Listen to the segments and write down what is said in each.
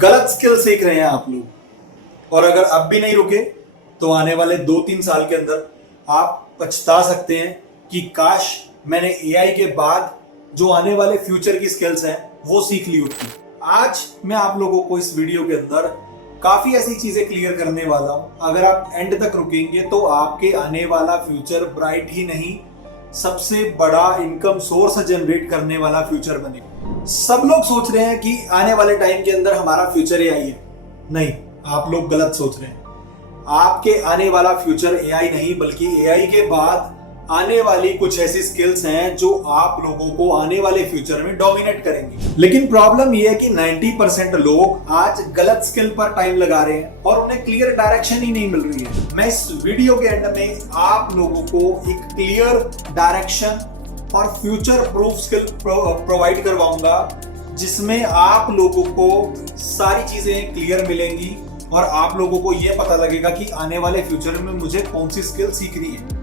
गलत स्किल सीख रहे हैं आप लोग। और अगर अब भी नहीं रुके तो आने वाले 2-3 साल के अंदर आप पछता सकते हैं कि काश मैंने एआई के बाद जो आने वाले फ्यूचर की स्किल्स हैं वो सीख ली होती। आज मैं आप लोगों को इस वीडियो के अंदर काफी ऐसी चीजें क्लियर करने वाला हूं। अगर आप एंड तक रुकेंगे तो आपके आने वाला फ्यूचर ब्राइट ही नहीं, सबसे बड़ा इनकम सोर्स जनरेट करने वाला फ्यूचर बनेगा। सब लोग सोच रहे हैं कि आने वाले टाइम के अंदर हमारा फ्यूचर एआई है। नहीं, आप लोग गलत सोच रहे हैं। आपके आने वाला फ्यूचर एआई नहीं, बल्कि एआई के बाद आने वाली कुछ ऐसी स्किल्स हैं जो आप लोगों को आने वाले फ्यूचर में डोमिनेट करेंगी। लेकिन प्रॉब्लम यह है कि 90% लोग आज गलत स्किल पर टाइम लगा रहे हैं और उन्हें क्लियर डायरेक्शन ही नहीं मिल रही है। मैं इस वीडियो के एंड में आप लोगों को एक क्लियर डायरेक्शन और फ्यूचर प्रूफ स्किल प्रोवाइड करवाऊंगा, जिसमें आप लोगों को सारी चीजें क्लियर मिलेंगी और आप लोगों को यह पता लगेगा कि आने वाले फ्यूचर में मुझे कौन सी स्किल सीखनी है।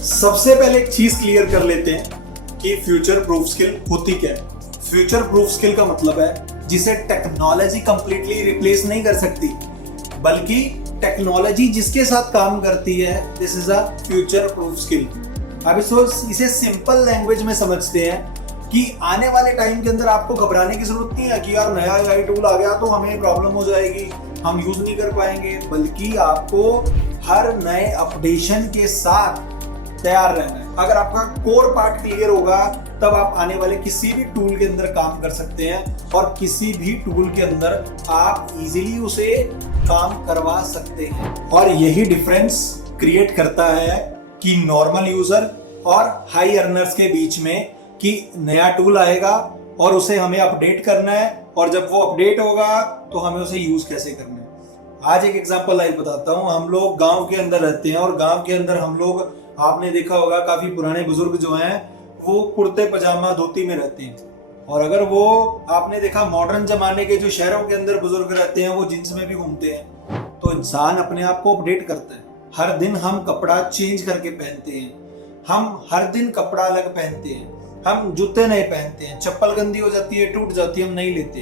सबसे पहले एक चीज क्लियर कर लेते हैं कि फ्यूचर प्रूफ स्किल होती क्या है। फ्यूचर प्रूफ स्किल का मतलब है जिसे टेक्नोलॉजी कंप्लीटली रिप्लेस नहीं कर सकती, बल्कि टेक्नोलॉजी जिसके साथ काम करती है, this is a future proof skill. अब इसे सिंपल लैंग्वेज में समझते हैं कि आने वाले टाइम के अंदर आपको घबराने की जरूरत नहीं है कि यार नया एआई टूल आ गया तो हमें प्रॉब्लम हो जाएगी, हम यूज नहीं कर पाएंगे, बल्कि आपको हर नए अपडेशन के साथ तैयार रहना है। अगर आपका कोर पार्ट क्लियर होगा तब आप आने वाले किसी भी टूल के अंदर काम कर सकते हैं और किसी भी टूल के अंदर आप इजीली उसे काम करवा सकते हैं। और यही डिफरेंस क्रिएट करता है कि नॉर्मल यूजर और हाई अर्नर्स के बीच में, कि नया टूल आएगा और उसे हमें अपडेट करना है और जब वो अपडेट होगा तो हमें उसे यूज कैसे करना है। आज एक एग्जांपल लाइव बताता हूँ। हम लोग गांव के अंदर रहते हैं और गांव के अंदर हम लोग, आपने देखा होगा काफी पुराने बुजुर्ग जो हैं वो कुर्ते पजामा धोती में रहते हैं, और अगर वो आपने देखा मॉडर्न जमाने के जो शहरों के अंदर बुजुर्ग रहते हैं वो जींस में भी घूमते हैं। तो इंसान अपने आप को अपडेट करता है। हर दिन हम कपड़ा चेंज करके पहनते हैं, हम हर दिन कपड़ा अलग पहनते हैं, हम जूते नहीं पहनते हैं, चप्पल गंदी हो जाती है, टूट जाती है, हम नहीं लेते।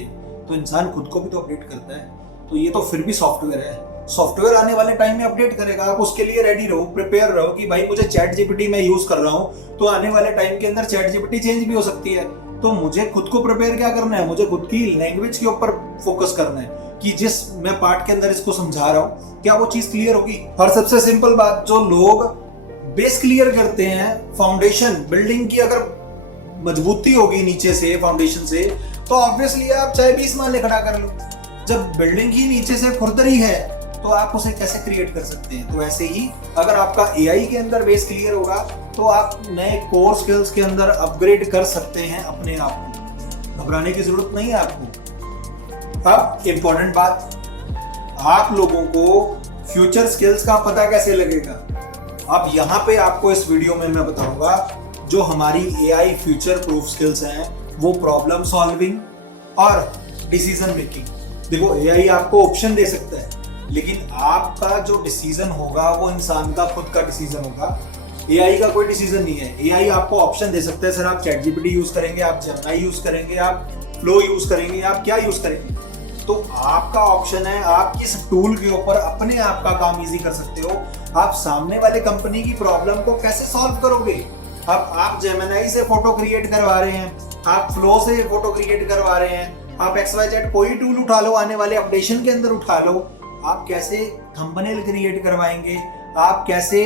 तो इंसान खुद को भी तो अपडेट करता है। तो ये तो फिर भी सॉफ्टवेयर है। सॉफ्टवेयर आने वाले टाइम में अपडेट करेगा। आप उसके लिए रेडी रहो, प्रिपेयर रहो कि भाई मुझे चैट जीपीटी मैं यूज कर रहा हूँ तो आने वाले टाइम के अंदर चैट जीपीटी चेंज भी हो सकती है। तो मुझे खुद को प्रिपेयर क्या करना है, मुझे खुद की लैंग्वेज के ऊपर फोकस करना है कि जिस मैं पार्ट के अंदर इसको समझा रहा हूँ क्या वो चीज क्लियर होगी। और सबसे सिंपल बात, जो लोग बेस क्लियर करते हैं, फाउंडेशन बिल्डिंग की अगर मजबूती होगी नीचे से, फाउंडेशन से, तो ऑब्वियसली आप चाहे 20 माले खड़ा कर लो। जब बिल्डिंग ही नीचे से खुरदरी है तो आप उसे कैसे क्रिएट कर सकते हैं। तो ऐसे ही अगर आपका एआई के अंदर बेस क्लियर होगा तो आप नए कोर स्किल्स के अंदर अपग्रेड कर सकते हैं अपने आप को। घबराने की जरूरत नहीं है आपको। अब इंपॉर्टेंट बात, आप लोगों को फ्यूचर स्किल्स का पता कैसे लगेगा। अब यहाँ पे आपको इस वीडियो में मैं बताऊंगा जो हमारी एआई फ्यूचर प्रूफ स्किल्स हैं, वो प्रॉब्लम सॉल्विंग और डिसीजन मेकिंग। देखो, एआई आपको ऑप्शन दे सकता है, लेकिन आपका जो डिसीजन होगा वो इंसान का खुद का डिसीजन होगा। एआई का कोई डिसीजन नहीं है। एआई आपको ऑप्शन दे सकता है, सर आप चैट जीपीटी यूज करेंगे, आप जेमिनी यूज करेंगे, आप फ्लो यूज करेंगे, आप क्या यूज करेंगे। तो आपका ऑप्शन है, आप किस टूल के ऊपर अपने आप का काम इजी कर सकते हो। आप सामने वाले कंपनी की प्रॉब्लम को कैसे सॉल्व करोगे। अब आप जेमिनी से फोटो क्रिएट करवा रहे हैं, आप फ्लो से फोटो क्रिएट करवा रहे हैं, आप XYZ कोई टूल उठा लो, आने वाले अपडेशन के अंदर उठा लो, आप कैसे थंबनेल क्रिएट करवाएंगे, आप कैसे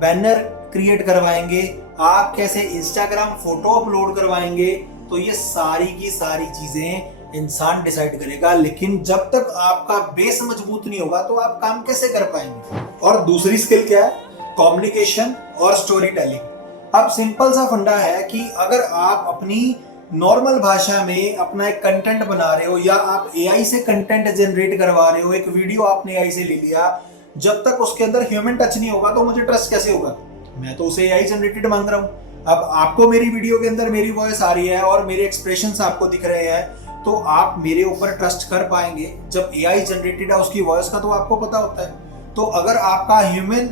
बैनर क्रिएट करवाएंगे, आप कैसे इंस्टाग्राम फोटो अपलोड करवाएंगे। तो ये सारी की सारी चीजें इंसान डिसाइड करेगा, लेकिन जब तक आपका बेस मजबूत नहीं होगा तो आप काम कैसे कर पाएंगे। और दूसरी स्किल क्या है, कम्युनिकेशन और स्टोरी टेलिंग। अब सिंपल सा फंडा है कि अगर आप अपनी नॉर्मल भाषा में अपना एक कंटेंट बना रहे हो या आप एआई से कंटेंट जनरेट करवा रहे हो, एक वीडियो आपने एआई से ले लिया, जब तक उसके अंदर ह्यूमन टच नहीं होगा तो मुझे ट्रस्ट कैसे होगा। मैं तो उसे एआई जनरेटेड मान रहा हूँ। अब आपको मेरी वीडियो के अंदर मेरी वॉइस आ रही है और मेरे एक्सप्रेशंस आपको दिख रहे हैं, तो आप मेरे ऊपर ट्रस्ट कर पाएंगे। जब एआई जनरेटेड है उसकी वॉइस का तो आपको पता होता है। तो अगर आपका ह्यूमन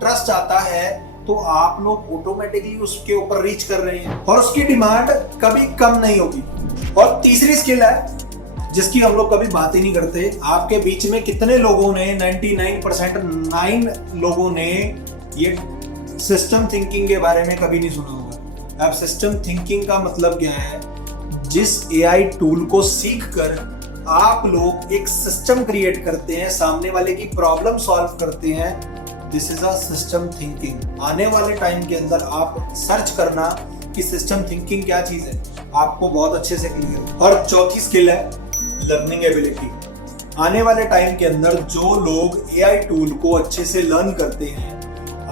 ट्रस्ट आता है तो आप लोग ऑटोमेटिकली उसके ऊपर रीच कर रहे हैं और उसकी डिमांड कभी कम नहीं होगी। और तीसरी स्किल है जिसकी हम लोग कभी बात ही नहीं करते। आपके बीच में कितने लोगों ने 99% 9 लोगों ने ये सिस्टम थिंकिंग के बारे में कभी नहीं सुना होगा। अब सिस्टम थिंकिंग का मतलब क्या है? जिस एआई टूल को सीख कर आप लोग एक सिस्टम क्रिएट करते हैं, सामने वाले की प्रॉब्लम सॉल्व करते हैं, this is a system thinking. आने वाले टाइम के अंदर आप सर्च करना कि सिस्टम थिंकिंग क्या चीज है, आपको बहुत अच्छे से क्लियर। और चौथी स्किल है लर्निंग एबिलिटी। आने वाले टाइम के अंदर जो लोग एआई टूल को अच्छे से लर्न करते हैं,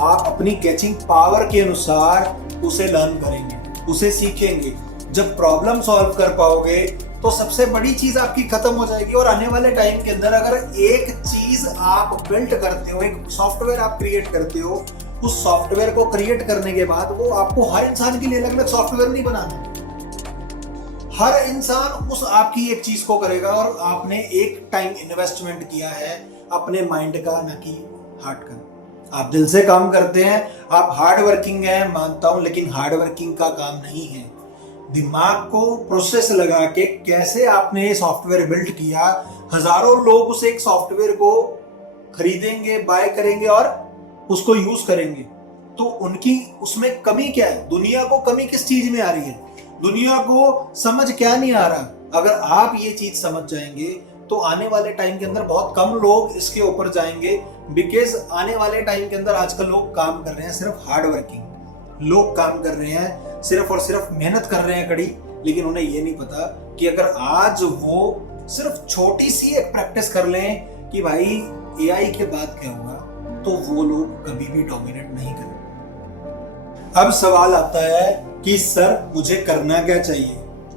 आप अपनी कैचिंग पावर के अनुसार उसे लर्न करेंगे, उसे सीखेंगे। जब प्रॉब्लम सॉल्व कर पाओगे तो सबसे बड़ी चीज आपकी खत्म हो जाएगी। और आने वाले टाइम के अंदर अगर एक चीज आप बिल्ड करते हो, एक सॉफ्टवेयर आप क्रिएट करते हो, उस सॉफ्टवेयर को क्रिएट करने के बाद वो आपको हर इंसान के लिए अलग अलग सॉफ्टवेयर नहीं बनाना। हर इंसान उस आपकी एक चीज को करेगा। और आपने एक टाइम इन्वेस्टमेंट किया है अपने माइंड का, ना कि हार्ट का। आप दिल से काम करते हैं, आप हार्ड वर्किंग है मानता हूं, लेकिन हार्ड वर्किंग का काम नहीं है। दिमाग को प्रोसेस लगा के कैसे आपने सॉफ्टवेयर बिल्ड किया, हजारों लोग उस एक सॉफ्टवेयर को खरीदेंगे, बाय करेंगे और उसको यूज करेंगे। तो उनकी उसमें कमी क्या है? दुनिया को कमी किस चीज में आ रही है? दुनिया को समझ क्या नहीं आ रहा? अगर आप ये चीज समझ जाएंगे तो आने वाले टाइम के अंदर बहुत कम लोग इसके ऊपर जाएंगे। बिकॉज आने वाले टाइम के अंदर आजकल लोग काम कर रहे हैं सिर्फ हार्ड वर्किंग, लोग काम कर रहे हैं सिर्फ और सिर्फ मेहनत कर रहे हैं कड़ी, लेकिन उन्हें ये नहीं पता कि अगर आज वो सिर्फ छोटी सी एक प्रैक्टिस कर लें कि भाई एआई के बाद क्या होगा, तो वो लोग कभी भी डोमिनेट नहीं करेंगे। अब सवाल आता है कि सर मुझे करना क्या चाहिए?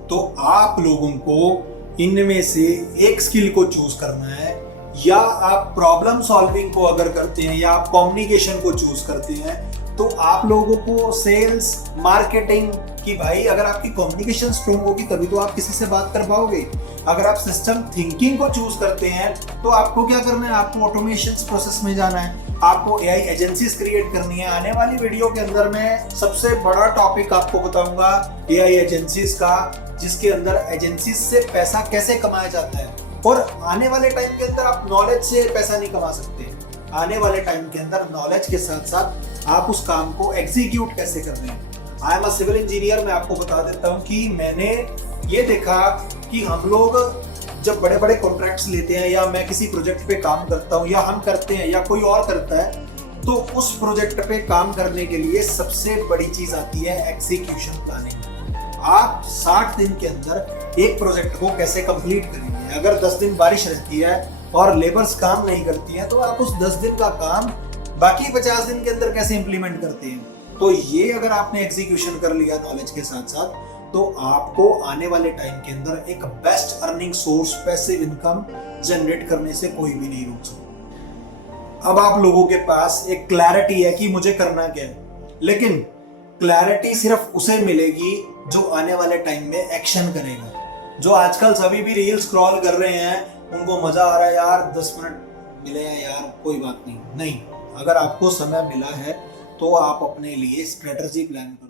तो आप लोगों को इनमें से एक स्किल को चूज करना है। या आप प्रॉब्लम सॉल्विंग को अगर करते हैं या आप कम्युनिकेशन को चूज करते हैं, तो आप लोगों को सेल्स, मार्केटिंग की, भाई अगर आपकी कम्युनिकेशन स्ट्रांग होगी तभी तो आप किसी से बात कर पाओगे। अगर आप सिस्टम थिंकिंग को चूज करते हैं तो आपको क्या करना है? आपको ऑटोमेशन प्रोसेस में जाना है, आपको एआई एजेंसीज क्रिएट करनी है। आने वाली वीडियो के अंदर मैं सबसे बड़ा टॉपिक आपको बताऊंगा एआई एजेंसीज का, जिसके अंदर एजेंसीज से पैसा कैसे कमाया जाता है। और आने वाले टाइम के अंदर आप नॉलेज से पैसा नहीं कमा सकते। आने वाले टाइम के अंदर नॉलेज के साथ साथ आप उस काम को एग्जीक्यूट कैसे कर रहे हैं। I am a civil engineer. मैं आपको बता देता हूं कि मैंने ये देखा कि हम लोग जब बड़े बड़े कॉन्ट्रैक्ट्स लेते हैं, या मैं किसी प्रोजेक्ट पे काम करता हूं, या हम करते हैं, या कोई और करता है, तो उस प्रोजेक्ट पे काम करने के लिए सबसे बड़ी चीज आती है एग्जीक्यूशन प्लानिंग। आप 60 दिन के अंदर एक प्रोजेक्ट को कैसे कंप्लीट करेंगे। अगर 10 दिन बारिश रहती है और लेबर्स काम नहीं करती हैं, तो आप उस 10 दिन का काम बाकी 50 दिन के अंदर कैसे इंप्लीमेंट करते हैं। तो ये अगर आपने एग्जीक्यूशन कर लिया नॉलेज के साथ साथ, तो आपको आने वाले टाइम के अंदर एक best earning source, passive income generate करने से कोई भी नहीं रोक सकता। अब आप लोगों के पास एक क्लैरिटी है कि मुझे करना क्या है, लेकिन क्लैरिटी सिर्फ उसे मिलेगी जो आने वाले टाइम में एक्शन करेगा। जो आजकल सभी भी रील स्क्रॉल कर रहे हैं, उनको मजा आ रहा है यार 10 मिनट मिले हैं यार, कोई बात नहीं। अगर आपको समय मिला है तो आप अपने लिए स्ट्रेटजी प्लान करो।